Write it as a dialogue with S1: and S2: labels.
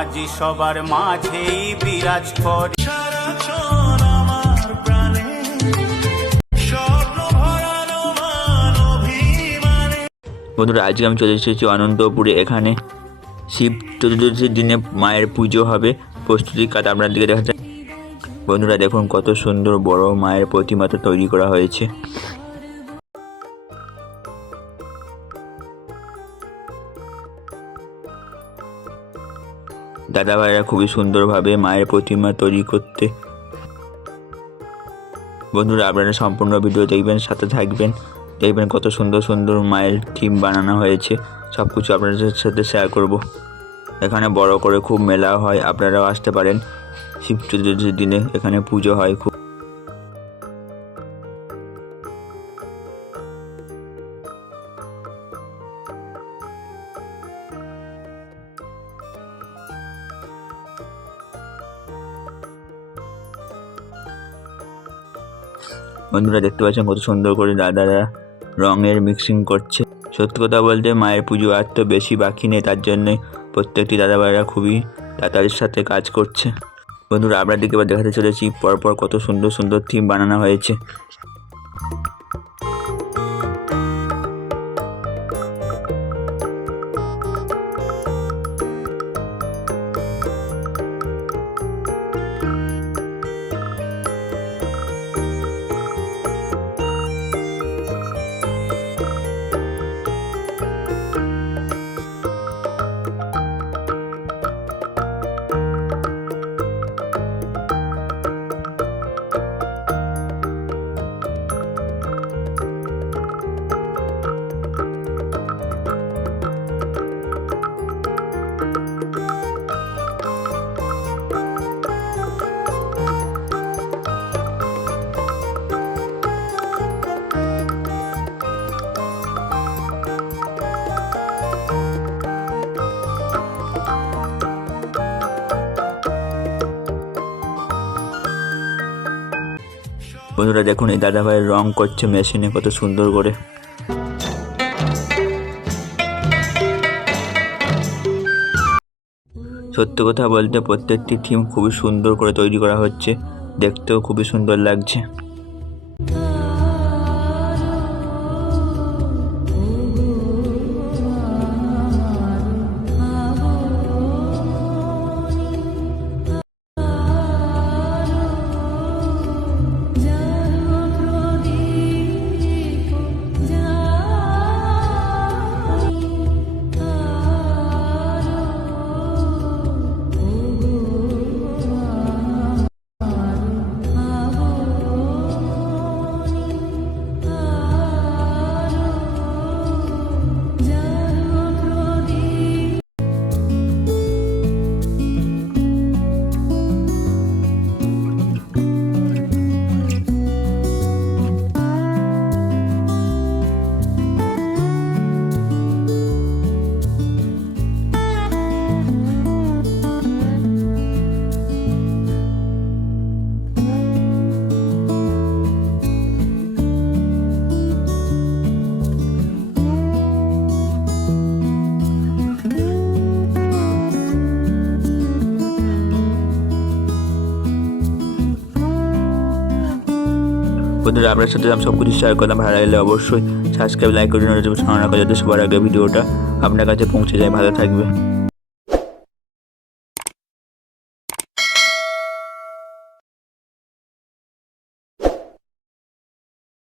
S1: আজ সবার মাঝেই বিরাজ করে।
S2: মান
S3: বন্ধুরা আজকে আমি চলে এসেছি অনন্তপুরে। এখানে শিব চতুর্দশীর দিনে মায়ের পুজো হবে। প্রস্তুতির কাজ আপনার দিকে দেখা যায় বন্ধুরা দেখুন কত সুন্দর বড় মায়ের প্রতিমাটা তৈরি করা হয়েছে। দাদা ভাইরা খুবই সুন্দরভাবে মায়ের প্রতিমা তৈরি করতে। বন্ধুরা, আপনারা সম্পূর্ণ ভিডিও দেখবেন, সাথে থাকবেন। দেখবেন কত সুন্দর সুন্দর মায়ের থিম বানানো হয়েছে। সব কিছু আপনাদের সাথে শেয়ার করব। এখানে বড় করে খুব মেলা হয়, আপনারাও আসতে পারেন। শিব চতুর্দশীর দিনে এখানে পুজো হয় খুব বন্ধুরা দেখতে পাচ্ছেন কত সুন্দর করে দাদারা রঙের মিক্সিং করছে। সত্যি কথা বলতে মায়ের পুজো আর তো বেশি বাকি নেই, তার জন্যে প্রত্যেকটি দাদাভাইরা খুবই তাড়াতাড়ির সাথে কাজ করছে। বন্ধুরা আপনাদেরকে এবার দেখাতে চলেছি, পরপর কত সুন্দর সুন্দর থিম বানানো হয়েছে। বন্ধুরা দেখুন, এই দাদাভাই রং করছে মেশিনে কত সুন্দর করে। সত্য কথা বলতে প্রত্যেকটি থিম খুবই সুন্দর করে তৈরি করা হচ্ছে। দেখতেও খুবই সুন্দর লাগছে। বন্ধুরা, আপনার সাথে আমি সব কিছু শেয়ার করলাম। ভালো লাগলে অবশ্যই সাবস্ক্রাইব লাইক করে নোটিফিকেশন অন করে যাতে সবার আগে ভিডিওটা আপনার কাছে পৌঁছে যায়। ভালো থাকবে